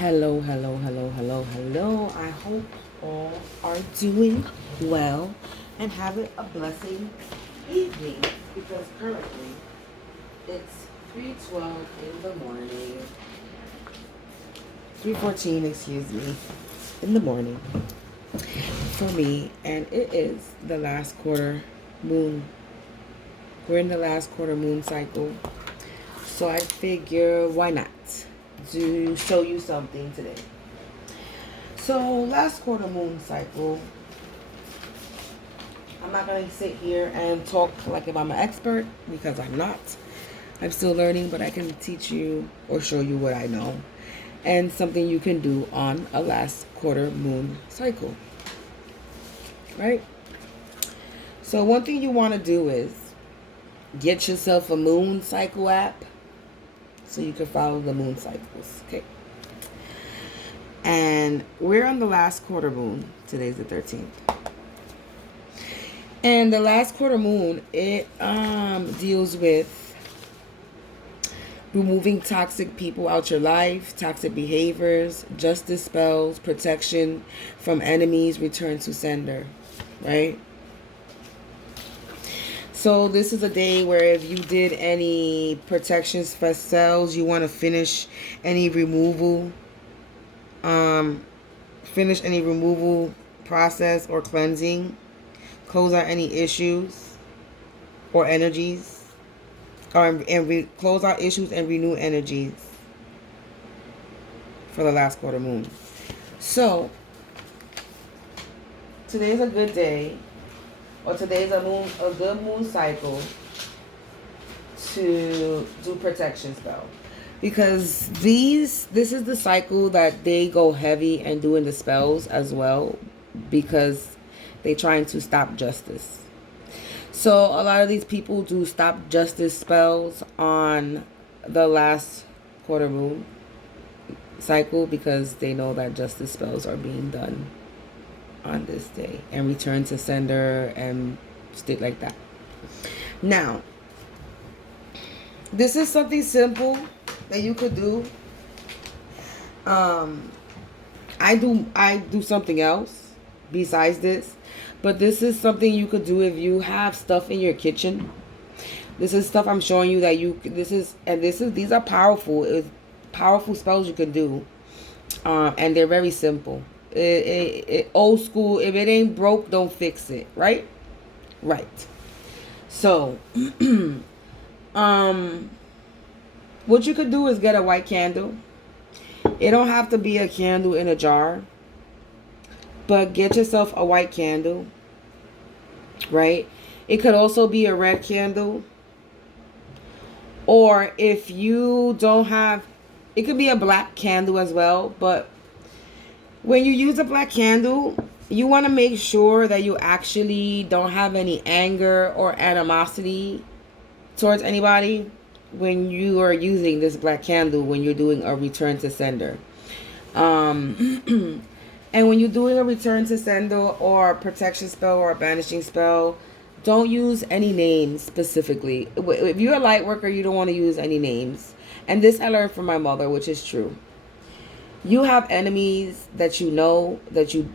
Hello, hello, hello, hello, hello. I hope all are doing well and having a blessing evening because currently it's 3:12 in the morning. 3:14, excuse me, in the morning for me, and it is the last quarter moon. We're in the last quarter moon cycle. So I figure why not to show you something today. So last quarter moon cycle, I'm not going to sit here and talk like if I'm an expert because I'm not. I'm still learning, but I can teach you or show you what I know and something you can do on a last quarter moon cycle. Right? So one thing you want to do is get yourself a moon cycle app so you can follow the moon cycles. Okay. And we're on the last quarter moon. Today's the 13th. And the last quarter moon, it deals with removing toxic people out your life, toxic behaviors, justice spells, protection from enemies, return to sender, right? So this is a day where if you did any protections for spells, you want to finish any removal, process or cleansing, close out any issues or energies, close out issues and renew energies for the last quarter moon. So today's a good day, or today's a good moon cycle to do protection spell, because this is the cycle that they go heavy and doing the spells as well, because they're trying to stop justice. So a lot of these people do stop justice spells on the last quarter moon cycle because they know that justice spells are being done on this day, and return to sender and stick like that. Now, this is something simple that you could do. I do something else besides this, but this is something you could do if you have stuff in your kitchen. This is stuff I'm showing you that these are powerful spells you can do, and they're very simple. Old school. If it ain't broke, don't fix it. Right. So, what you could do is get a white candle. It don't have to be a candle in a jar, but get yourself a white candle. Right. It could also be a red candle, or if you don't have, it could be a black candle as well. But when you use a black candle, you want to make sure that you actually don't have any anger or animosity towards anybody when you are using this black candle, when you're doing a return to sender. And when you're doing a return to sender or a protection spell or a banishing spell, don't use any names specifically. If you're a light worker, you don't want to use any names. And this I learned from my mother, which is true. You have enemies that you know, that you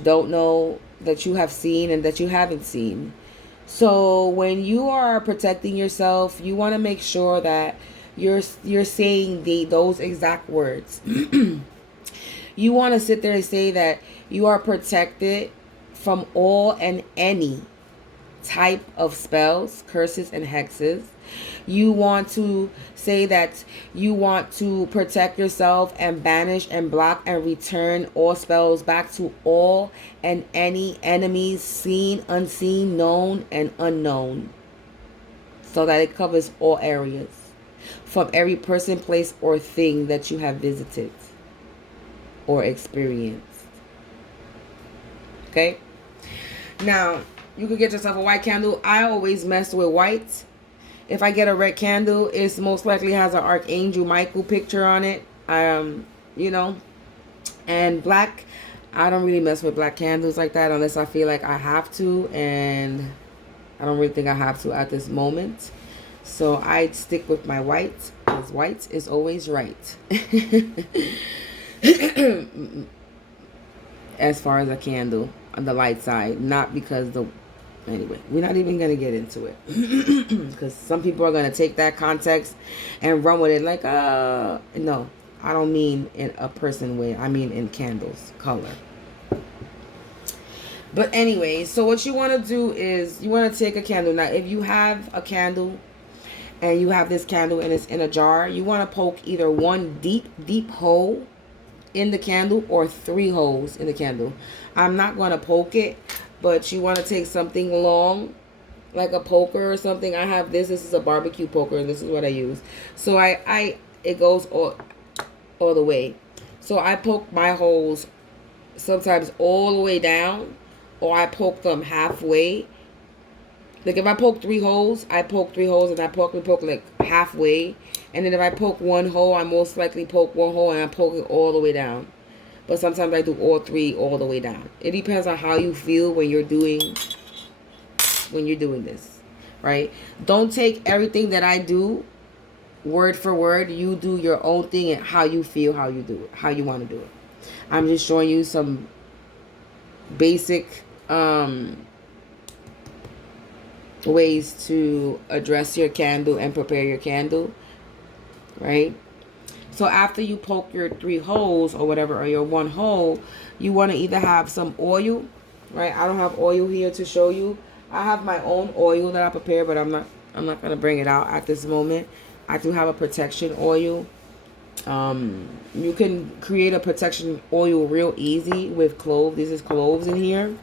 don't know, that you have seen and that you haven't seen. So when you are protecting yourself, you want to make sure that you're saying those exact words. You want to sit there and say that you are protected from all and any type of spells, curses, and hexes. You want to say that you want to protect yourself and banish and block and return all spells back to all and any enemies, seen, unseen, known, and unknown, so that it covers all areas from every person, place, or thing that you have visited or experienced. Okay? Now, you could get yourself a white candle. I always mess with white. If I get a red candle, it's most likely has an Archangel Michael picture on it. And black, I don't really mess with black candles like that unless I feel like I have to, and I don't really think I have to at this moment. So I stick with my white, because white is always right. As far as a candle on the light side, not because the anyway, we're not even gonna get into it because some people are gonna take that context and run with it like no, I don't mean in a person way, I mean in candles color. But anyway, so what you want to do is you want to take a candle. Now if you have a candle and you have this candle and it's in a jar, you want to poke either one deep hole in the candle or 3 holes in the candle. I'm not going to poke it, but you want to take something long like a poker or something. I have this is a barbecue poker and this is what I use. So it goes all the way. So I poke my holes sometimes all the way down, or I poke them halfway. Like if I poke 3 holes, I poke 3 holes and I poke like halfway. And then if I poke 1 hole, I most likely poke 1 hole and I poke it all the way down. But sometimes I do all 3 all the way down. It depends on how you feel when you're doing this, right? Don't take everything that I do word for word. You do your own thing and how you feel, how you do it, how you want to do it. I'm just showing you some basic ways to address your candle and prepare your candle, right? So after you poke your 3 holes or whatever, or your 1 hole, you want to either have some oil, right? I don't have oil here to show you. I have my own oil that I prepare, but I'm not going to bring it out at this moment. I do have a protection oil. You can create a protection oil real easy with cloves. This is cloves in here,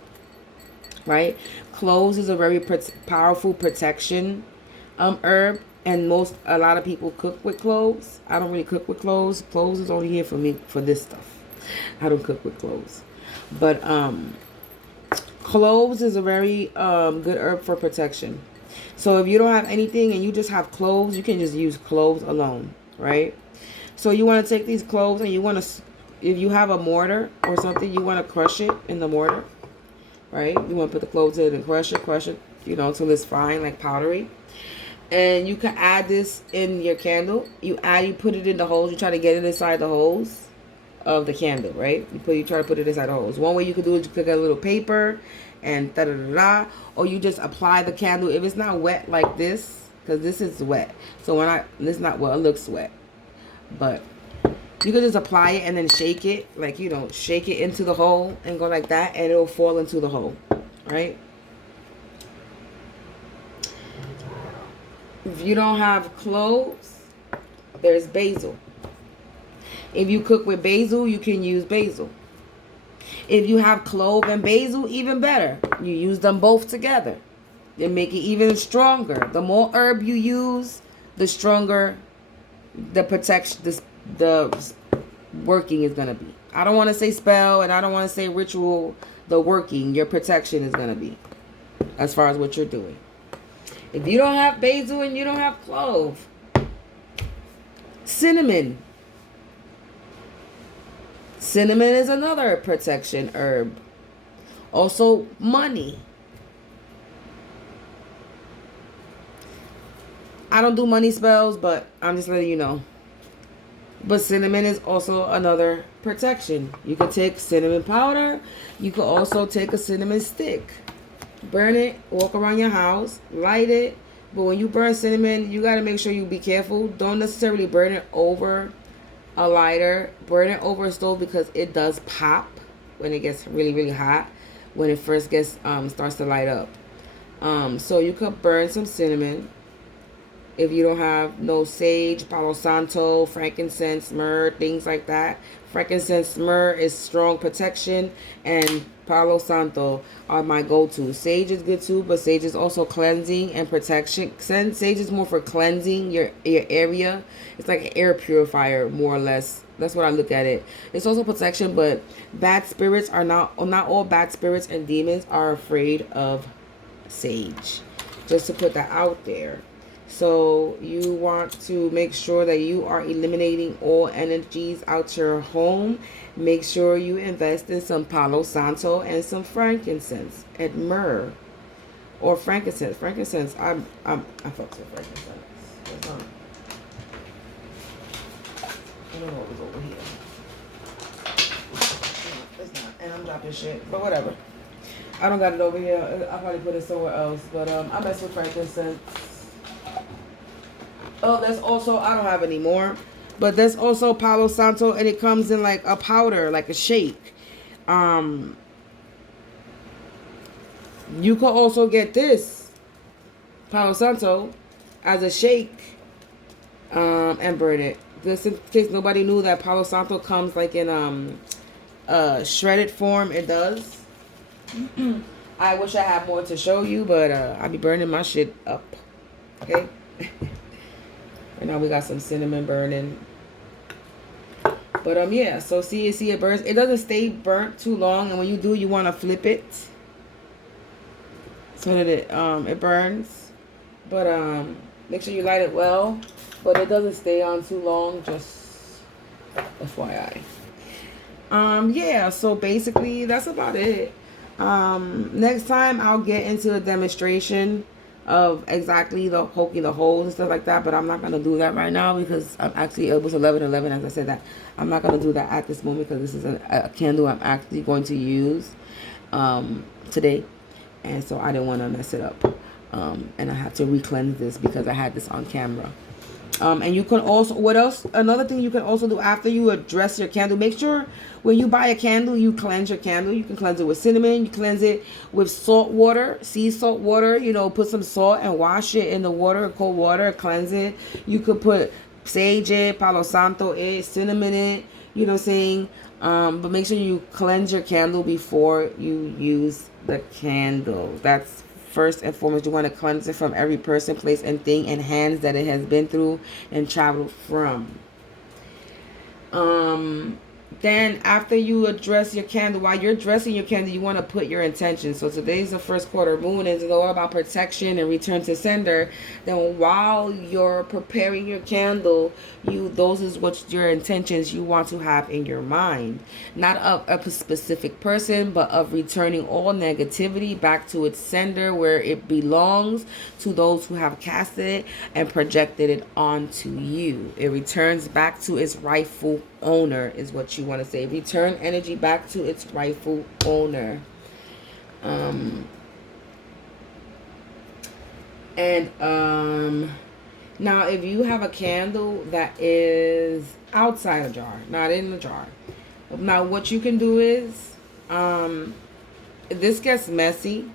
right? Cloves is a very powerful protection herb, and a lot of people cook with cloves. I don't really cook with cloves. Cloves is only here for me for this stuff. I don't cook with cloves, but cloves is a very good herb for protection. So if you don't have anything and you just have cloves, you can just use cloves alone, right? So you want to take these cloves and you want to, if you have a mortar or something, you want to crush it in the mortar, right? You want to put the cloves in and crush it, you know, until it's fine, like powdery. And you can add this in your candle. You put it in the holes. You try to get it inside the holes of the candle, right? You try to put it inside the holes. One way you could do it, you could get a little paper and or you just apply the candle. If it's not wet like this, because this is wet. So it's not well, it looks wet. But you can just apply it and then shake it, like, you know, shake it into the hole and go like that, and it'll fall into the hole, right? If you don't have cloves, there's basil. If you cook with basil, you can use basil. If you have clove and basil, even better. You use them both together. They make it even stronger. The more herb you use, the stronger the protection, the working is going to be. I don't want to say spell and I don't want to say ritual. The working, your protection is going to be as far as what you're doing. If you don't have basil and you don't have clove, cinnamon. Cinnamon is another protection herb. Also, money. I don't do money spells, but I'm just letting you know. But cinnamon is also another protection. You could take cinnamon powder. You could also take a cinnamon stick. Burn it, walk around your house, light it. But when you burn cinnamon, you got to make sure you be careful. Don't necessarily burn it over a lighter. Burn it over a stove because it does pop when it gets really, really hot. When it first starts to light up. So you could burn some cinnamon. If you don't have no sage, Palo Santo, frankincense, myrrh, things like that. Frankincense, myrrh is strong protection, and Palo Santo are my go-to. Sage is good too, but sage is also cleansing and protection. Sage is more for cleansing your area. It's like an air purifier, more or less. That's what I look at it. It's also protection, but bad spirits are not all bad spirits and demons are afraid of sage. Just to put that out there. So you want to make sure that you are eliminating all energies out your home. Make sure you invest in some Palo Santo and some frankincense and myrrh, or frankincense. Frankincense, I fuck with frankincense. I don't know what was over here. talking shit, but whatever. I don't got it over here. I'll probably put it somewhere else. But I mess with frankincense. Oh, there's also, I don't have any more, but there's also Palo Santo, and it comes in like a powder, like a shake. You could also get this Palo Santo as a shake, and burn it. Just in case nobody knew that Palo Santo comes like in shredded form. It does. I wish I had more to show you, but I be burning my shit up. Okay. Right now we got some cinnamon burning. But yeah, so see it burns. It doesn't stay burnt too long, and when you do, you want to flip it so that it burns. But make sure you light it well, but it doesn't stay on too long, just FYI. Yeah, so basically that's about it. Next time I'll get into a demonstration of exactly the poking the holes and stuff like that, but I'm not gonna do that right now because I'm actually, it was 11:11 as I said that. I'm not gonna do that at this moment because this is a candle I'm actually going to use today, and so I didn't want to mess it up, and I have to re-cleanse this because I had this on camera. And you can also, what else? Another thing you can also do after you address your candle, make sure when you buy a candle, you cleanse your candle. You can cleanse it with cinnamon. You cleanse it with salt water, sea salt water. You know, put some salt and wash it in the water, cold water, cleanse it. You could put sage it, Palo Santo it, cinnamon it. You know what I'm saying? But make sure you cleanse your candle before you use the candle. That's first and foremost. You want to cleanse it from every person, place, and thing and hands that it has been through and traveled from. Then after you address your candle, while you're dressing your candle, you want to put your intention. So today's the first quarter moon, and it's all about protection and return to sender. Then while you're preparing your candle, those is what your intentions you want to have in your mind. Not of a specific person, but of returning all negativity back to its sender where it belongs, to those who have casted it and projected it onto you. It returns back to its rightful owner is what you want to say. Return energy back to its rightful owner. Now if you have a candle that is outside a jar, not in the jar, now what you can do is this gets messy,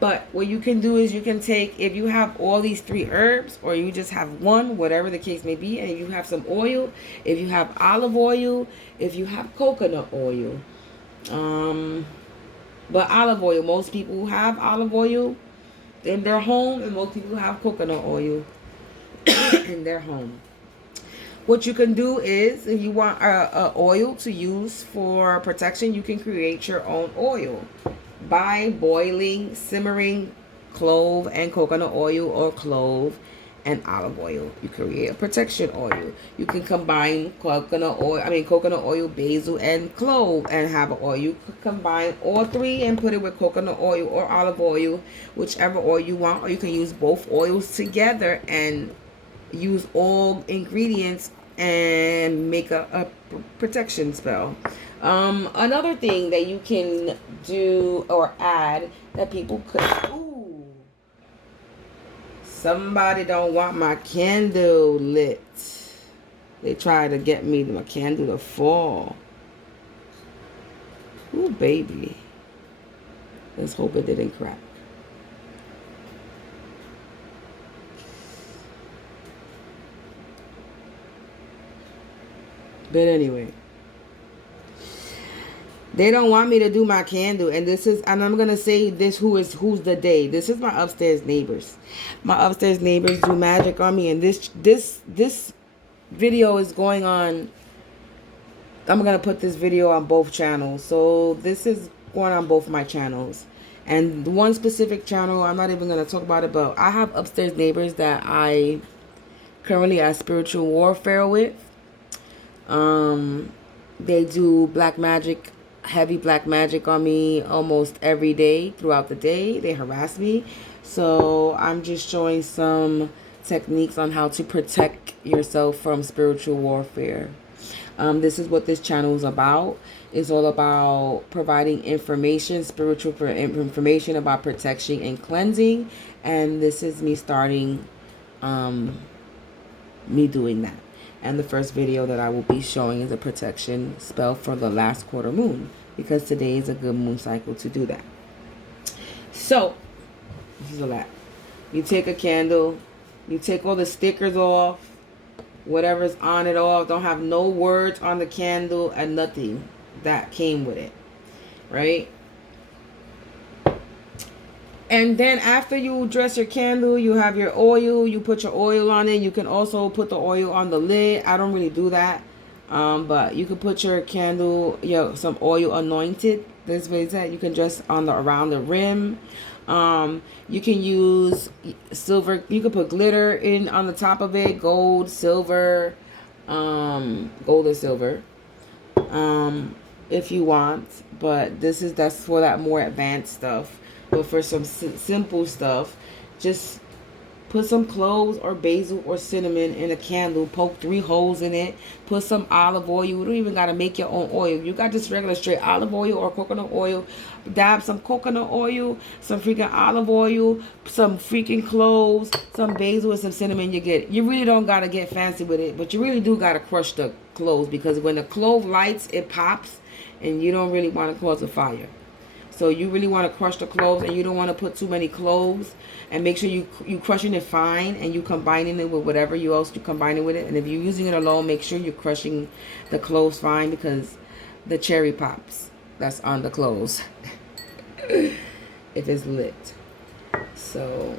but what you can do is you can take, if you have all these 3 herbs, or you just have one, whatever the case may be, and you have some oil, if you have olive oil, if you have coconut oil, but olive oil, most people have olive oil in their home, and most people have coconut oil in their home. What you can do is, if you want a oil to use for protection, you can create your own oil by boiling, simmering clove and coconut oil, or clove and olive oil. You create a protection oil. You can combine coconut oil, basil, and clove and have an oil. You could combine all 3 and put it with coconut oil or olive oil, whichever oil you want, or you can use both oils together and use all ingredients and make a protection spell. Another thing that you can do or add that people could... Ooh, somebody don't want my candle lit. They try to get me my candle to fall. Ooh, baby. Let's hope it didn't crack. But anyway, they don't want me to do my candle, and I'm gonna say this, who's the day. This is my upstairs neighbors. My upstairs neighbors do magic on me, and this video is going on. I'm gonna put this video on both channels, so this is going on both my channels. And one specific channel, I'm not even gonna talk about it, but I have upstairs neighbors that I currently have spiritual warfare with. They do black magic, heavy black magic on me almost every day throughout the day. They harass me. So I'm just showing some techniques on how to protect yourself from spiritual warfare. This is what this channel is about. It's all about providing information, spiritual information about protection and cleansing. And this is me starting, me doing that. And the first video that I will be showing is a protection spell for the last quarter moon, because today is a good moon cycle to do that. So, this is a lot. You take a candle, you take all the stickers off, whatever's on it off. Don't have no words on the candle and nothing that came with it, right? And then after you dress your candle, you have your oil. You put your oil on it. You can also put the oil on the lid. I don't really do that, but you can put your candle, some oil anointed. This way that you can dress on the around the rim. You can use silver. You can put glitter in on the top of it, gold, silver, gold or silver, if you want. But that's for that more advanced stuff. But for some simple stuff, just put some cloves or basil or cinnamon in a candle. Poke 3 holes in it. Put some olive oil. You don't even got to make your own oil. You got just regular straight olive oil or coconut oil. Dab some coconut oil, some freaking olive oil, some freaking cloves, some basil, and some cinnamon. You really don't got to get fancy with it. But you really do got to crush the cloves, because when the clove lights, it pops. And you don't really want to cause a fire. So you really want to crush the cloves, and you don't want to put too many cloves. And make sure you crushing it fine, and you combining it with whatever else you combining with it. And if you're using it alone, make sure you're crushing the cloves fine, because the cherry pops that's on the cloves if it's lit. So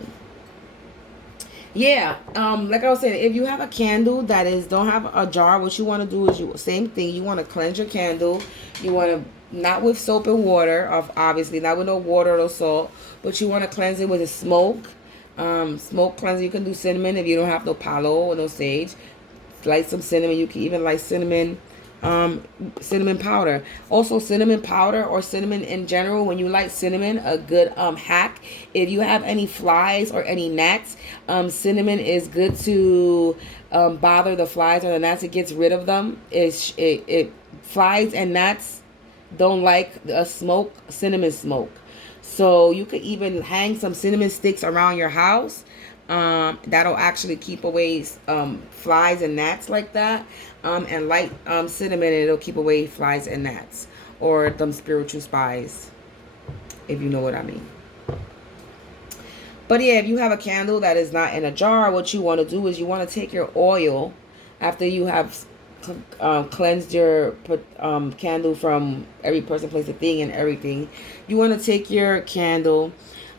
yeah, like I was saying, if you have a candle that don't have a jar, what you want to do is same thing. You want to cleanse your candle. You want to, not with soap and water, obviously not with no water or salt, but you want to cleanse it with a smoke cleanser. You can do cinnamon if you don't have no palo or no sage. Light some cinnamon. You can even light cinnamon powder. Also, cinnamon powder or cinnamon in general, when you light cinnamon, a good hack, if you have any flies or any gnats, cinnamon is good to bother the flies or the gnats. It gets rid of them. It flies and gnats don't like a cinnamon smoke. So you could even hang some cinnamon sticks around your house. That'll actually keep away flies and gnats like that. And light cinnamon, and it'll keep away flies and gnats, or them spiritual spies, if you know what I mean. But yeah, if you have a candle that is not in a jar, what you want to do is you want to take your oil after you have cleansed your candle from every person, place, a thing, and everything. You want to take your candle.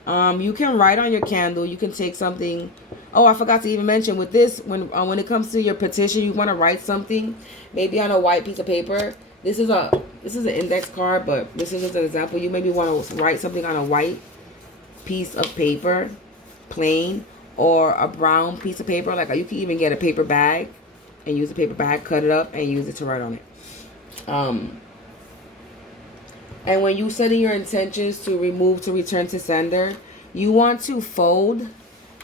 You can write on your candle. You can take something. Oh, I forgot to even mention with this, when it comes to your petition, you want to write something, maybe on a white piece of paper. This is an index card, but this is just an example. You maybe want to write something on a white piece of paper, plain, or a brown piece of paper. Like, you can even get a paper bag and use a paper bag, cut it up, and use it to write on it. And when you setting your intentions to remove, to return to sender, you want to fold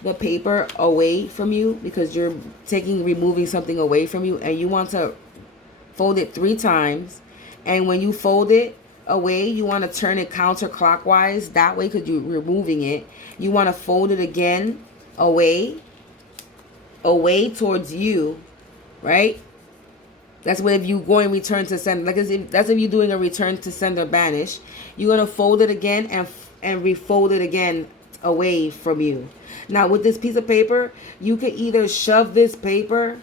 the paper away from you, because you're removing something away from you, and you want to fold it 3 times. And when you fold it away, you want to turn it counterclockwise. That way, because you're removing it, you want to fold it again away towards you, right? That's when, if you go and return to sender, that's if you're doing a return to sender banish. You're gonna fold it again and refold it again away from you. Now, with this piece of paper, you can either shove this paper,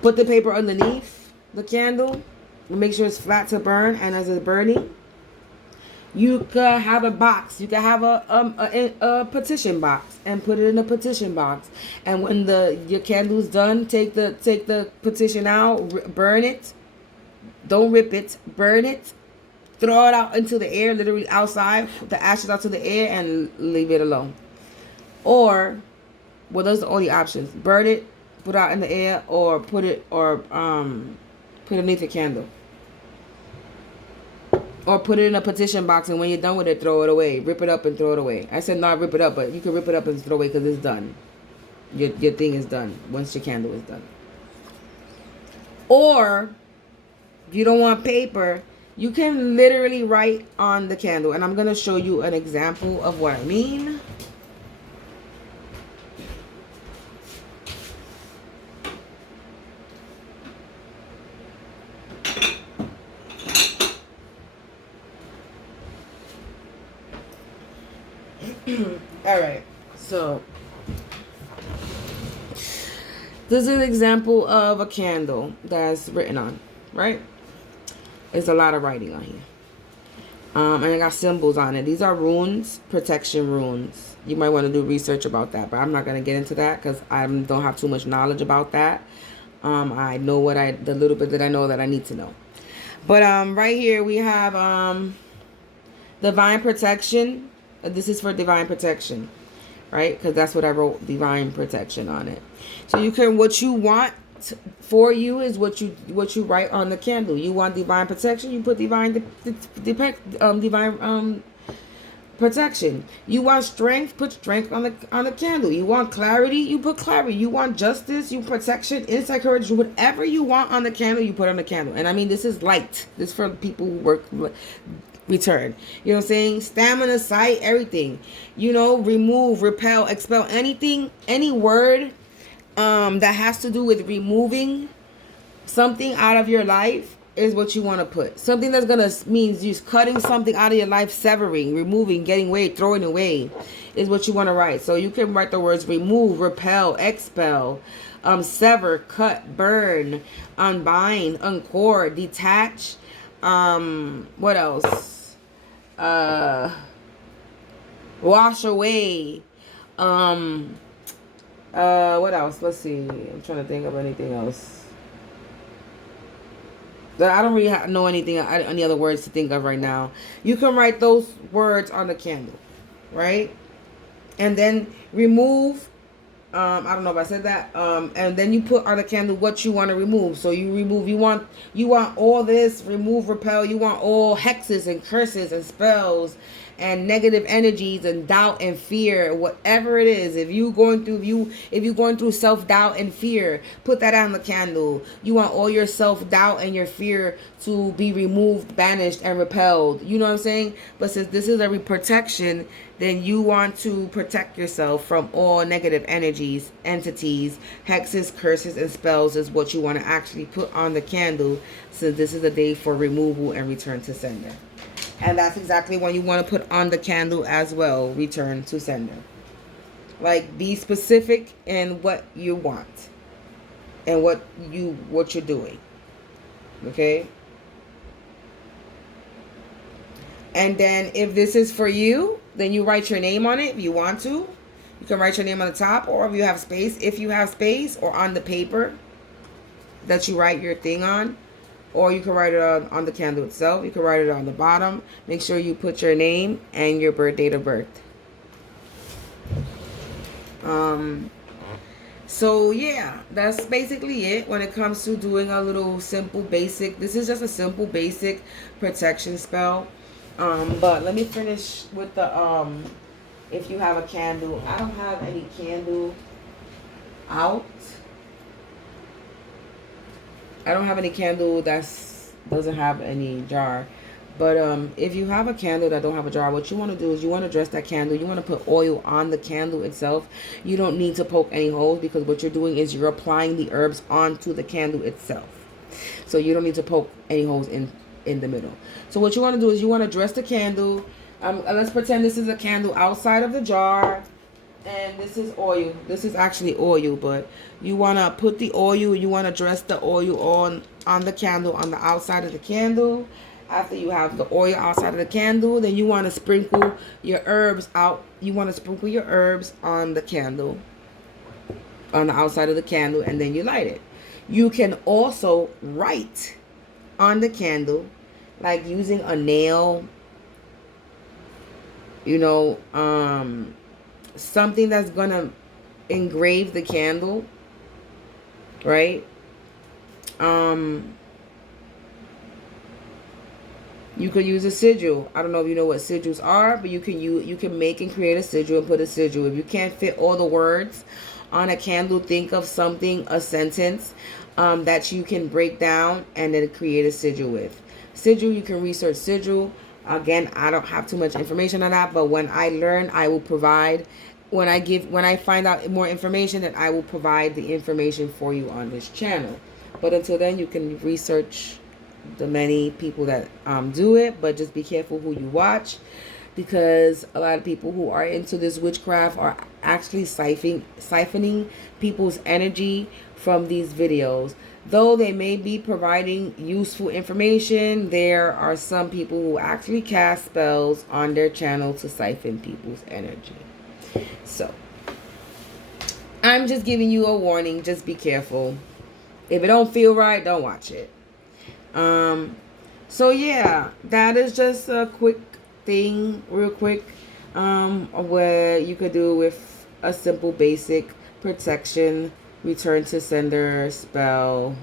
put the paper underneath the candle, and make sure it's flat to burn, and as it's burning, you could have a box. You could have a petition box and put it in a petition box. And when your candle's done, take the petition out, burn it. Don't rip it. Burn it. Throw it out into the air, literally outside, put the ashes out to the air, and leave it alone. Or, well, those are the only options. Burn it, put it out in the air, or put it underneath the candle. Or put it in a petition box, and when you're done with it, throw it away. Rip it up and throw it away. I said not rip it up, but you can rip it up and throw it away, because it's done. Your thing is done once your candle is done. Or if you don't want paper, you can literally write on the candle. And I'm going to show you an example of what I mean. All right. So this is an example of a candle that's written on, right? There's a lot of writing on here. And I got symbols on it. These are runes, protection runes. You might want to do research about that, but I'm not going to get into that because I don't have too much knowledge about that. I know the little bit that I know that I need to know. But right here we have divine protection. This is for divine protection, right? Because that's what I wrote, divine protection on it. So you can, what you want for you is what you write on the candle. You want divine protection, you put divine protection. You want strength, put strength on the candle. You want clarity, you put clarity. You want justice, you protection, insight, courage, whatever you want on the candle, you put on the candle. And I mean, this is light. This is for people who work return. You know what I'm saying? Stamina, sight, everything. You know, remove, repel, expel, anything, any word that has to do with removing something out of your life is what you want to put. Something that's gonna means just cutting something out of your life, severing, removing, getting away, throwing away is what you want to write. So you can write the words remove, repel, expel, sever, cut, burn, unbind, uncord, detach, what else? Wash away, what else? Let's see. I'm trying to think of anything else. I don't really know any other words to think of right now. You can write those words on the candle, right? And then remove. I don't know if I said that. And then you put on the candle what you want to remove. So you remove. You want all this. Remove, repel. You want all hexes and curses and spells and negative energies and doubt and fear, whatever it is. If you're going through self-doubt and fear, put that on the candle. You want all your self-doubt and your fear to be removed, banished, and repelled. You know what I'm saying? But since this is a protection, then you want to protect yourself from all negative energies, entities, hexes, curses, and spells is what you want to actually put on the candle, since this is a day for removal and return to sender. And that's exactly what you want to put on the candle as well, return to sender. Like, be specific in what you want and what you're doing. Okay? And then if this is for you, then you write your name on it if you want to. You can write your name on the top, or if you have space, or on the paper that you write your thing on. Or you can write it on the candle itself. You can write it on the bottom. Make sure you put your name and your date of birth. So yeah, that's basically it when it comes to doing a little simple basic. This is just a simple basic protection spell. But let me finish with the if you have a candle. I don't have any candle out. I don't have any candle doesn't have any jar. But if you have a candle that don't have a jar, what you want to do is you want to dress that candle. You want to put oil on the candle itself. You don't need to poke any holes, because what you're doing is you're applying the herbs onto the candle itself. So you don't need to poke any holes in the middle. So what you want to do is you want to dress the candle. Let's pretend this is a candle outside of the jar. And this is oil. This is actually oil, but you want to put the oil, you want to dress the oil on the candle, on the outside of the candle. After you have the oil outside of the candle, then you want to sprinkle your herbs out. You want to sprinkle your herbs on the candle, on the outside of the candle, and then you light it. You can also write on the candle, like using a nail, something that's gonna engrave the candle, right? You could use a sigil. I don't know if you know what sigils are, but you can make and create a sigil and put a sigil. If you can't fit all the words on a candle, think of something, a sentence, that you can break down and then create a sigil with. Sigil, you can research sigil. Again, I don't have too much information on that, but when I learn, I will provide. When I find out more information, then I will provide the information for you on this channel. But until then, you can research the many people that do it, but just be careful who you watch, because a lot of people who are into this witchcraft are actually siphoning people's energy from these videos. Though they may be providing useful information, there are some people who actually cast spells on their channel to siphon people's energy. So I'm just giving you a warning. Just be careful. If it don't feel right, don't watch it. So yeah, that is just a quick thing, real quick, where you could do with a simple basic protection return to sender spell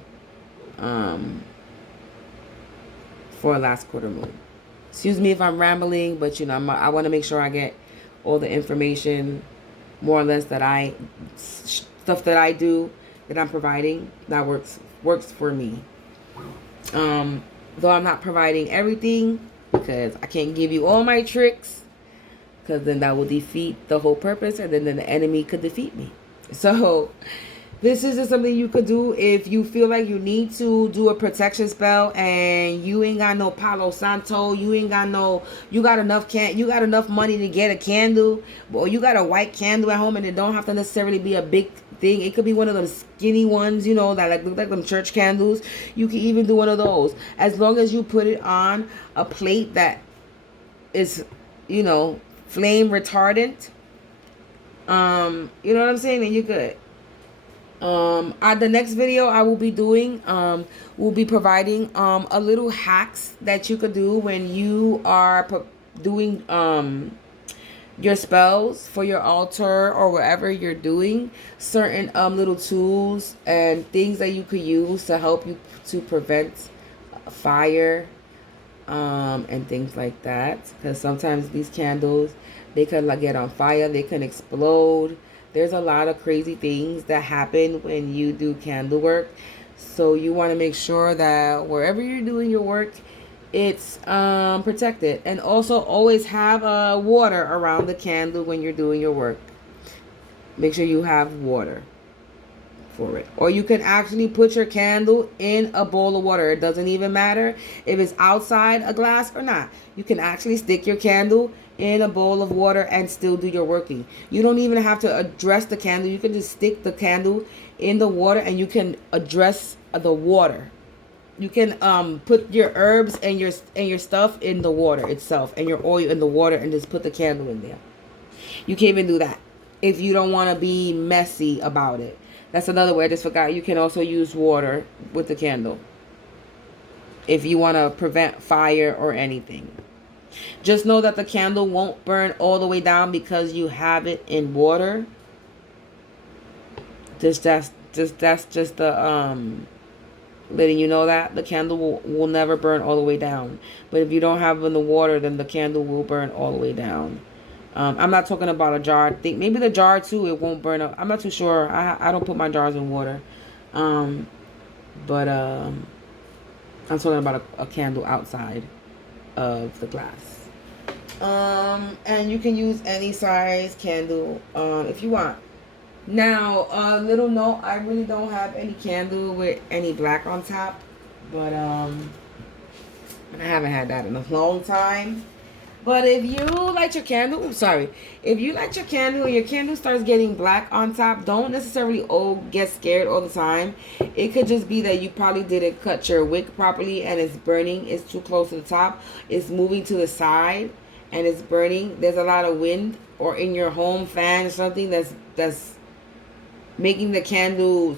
for last quarter moon. Excuse me if I'm rambling, but you know, I want to make sure I get all the information, more or less, stuff that I do, that I'm providing, that works for me. Though I'm not providing everything, because I can't give you all my tricks, because then that will defeat the whole purpose, and then the enemy could defeat me. So this is just something you could do if you feel like you need to do a protection spell and you ain't got no Palo Santo, you got enough money to get a candle, or you got a white candle at home, and it don't have to necessarily be a big thing. It could be one of them skinny ones, you know, that look like them church candles. You can even do one of those, as long as you put it on a plate that is, you know, flame retardant. You know what I'm saying? And you're good. The next video I will be doing, will be providing a little hacks that you could do when you are doing your spells for your altar or wherever you're doing certain little tools and things that you could use to help you to prevent fire and things like that, because sometimes these candles, they can get on fire, they can explode. There's a lot of crazy things that happen when you do candle work. So you want to make sure that wherever you're doing your work, it's protected. And also always have water around the candle when you're doing your work. Make sure you have water for it. Or you can actually put your candle in a bowl of water. It doesn't even matter if it's outside a glass or not. You can actually stick your candle in a bowl of water and still do your working. You don't even have to address the candle. You can just stick the candle in the water and you can address the water. You can put your herbs and your stuff in the water itself, and your oil in the water, and just put the candle in there. You can even do that if you don't want to be messy about it. That's another way. I just forgot. You can also use water with the candle if you want to prevent fire or anything. Just know that the candle won't burn all the way down because you have it in water. That's just the letting you know that the candle will never burn all the way down. But if you don't have it in the water, then the candle will burn all the way down. I'm not talking about a jar. I think maybe the jar too, it won't burn up. I'm not too sure. I don't put my jars in water. But I'm talking about a candle outside of the glass. And you can use any size candle if you want. Now, little note, I really don't have any candle with any black on top, but I haven't had that in a long time. But if you light your candle, if you light your candle and your candle starts getting black on top, don't necessarily get scared all the time. It could just be that you probably didn't cut your wick properly and it's burning. It's too close to the top. It's moving to the side and it's burning. There's a lot of wind, or in your home fan or something that's making the candles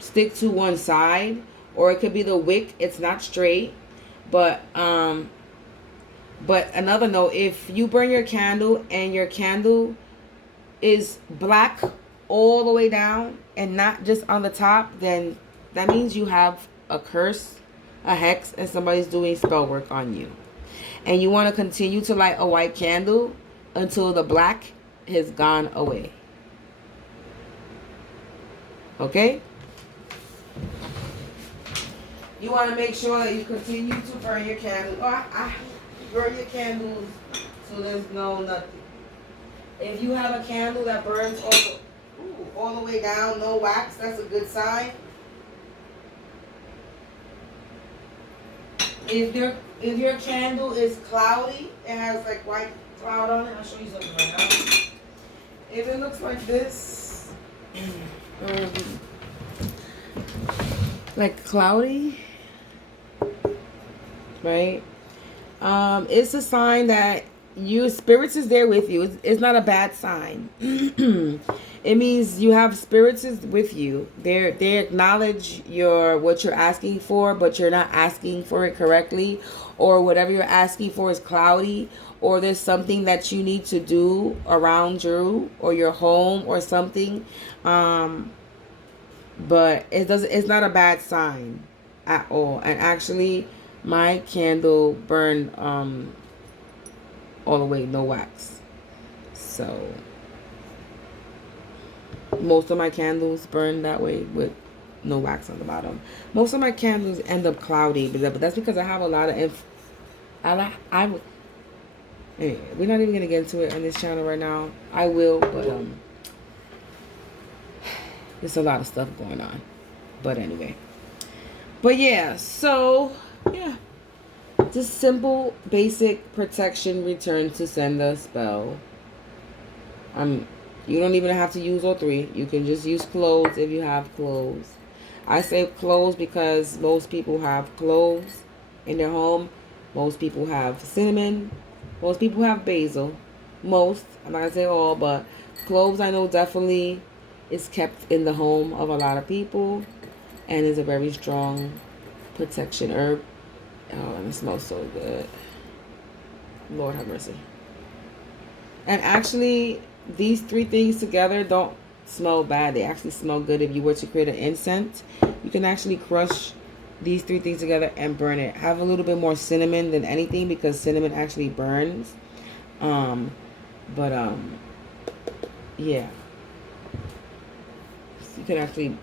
stick to one side, or it could be the wick, it's not straight. But another note, if you burn your candle and your candle is black all the way down and not just on the top, then that means you have a curse, a hex, and somebody's doing spell work on you. And you want to continue to light a white candle until the black has gone away. Okay? You want to make sure that you continue to burn your candles. Burn your candles so there's no nothing. If you have a candle that burns all the way down, no wax, that's a good sign. If your candle is cloudy, it has like white cloud on it. I'll show you something right now. If it looks like this, like cloudy, right? It's a sign that your spirits is there with you. It's not a bad sign. It means you have spirits is with you. They acknowledge what you're asking for, but you're not asking for it correctly, or whatever you're asking for is cloudy, or there's something that you need to do around you or your home or something. But it's not a bad sign at all. And actually, my candle burned all the way, no wax. So most of my candles burn that way with no wax on the bottom. Most of my candles end up cloudy, but that's because I have a lot of anyway, we're not even gonna get into it on this channel right now. I will, but there's a lot of stuff going on. But anyway. But yeah, so yeah. Just simple, basic protection return to sender spell. You don't even have to use all three. You can just use cloves if you have cloves. I say cloves because most people have cloves in their home. Most people have cinnamon. Most people have basil. Most. I'm not going to say all, but cloves I know definitely is kept in the home of a lot of people and is a very strong protection herb. Oh, and it smells so good. Lord have mercy. And actually, these three things together don't smell bad. They actually smell good. If you were to create an incense, you can actually crush these three things together and burn it. Have a little bit more cinnamon than anything because cinnamon actually burns. Yeah. So you can actually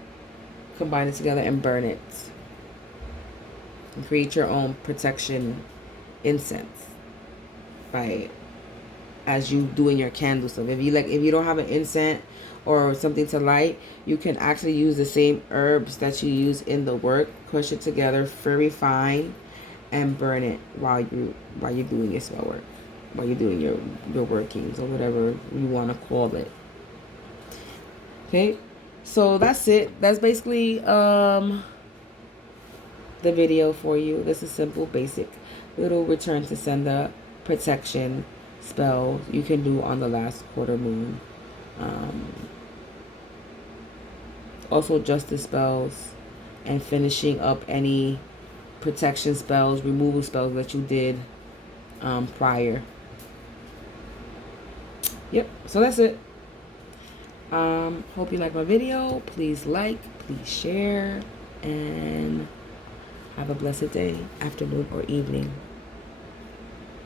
combine it together and burn it. And create your own protection incense as you do in your candle stuff. If you don't have an incense or something to light, you can actually use the same herbs that you use in the work, crush it together very fine, and burn it while you're doing your spell work, while you're doing your workings or whatever you want to call it. Okay, so that's it. That's basically the video for you. This is simple, basic little return to sender protection spell you can do on the last quarter moon. Also justice spells and finishing up any protection spells, removal spells that you did prior. Yep, so that's it. Hope you like my video. Please like, please share, and have a blessed day, afternoon, or evening.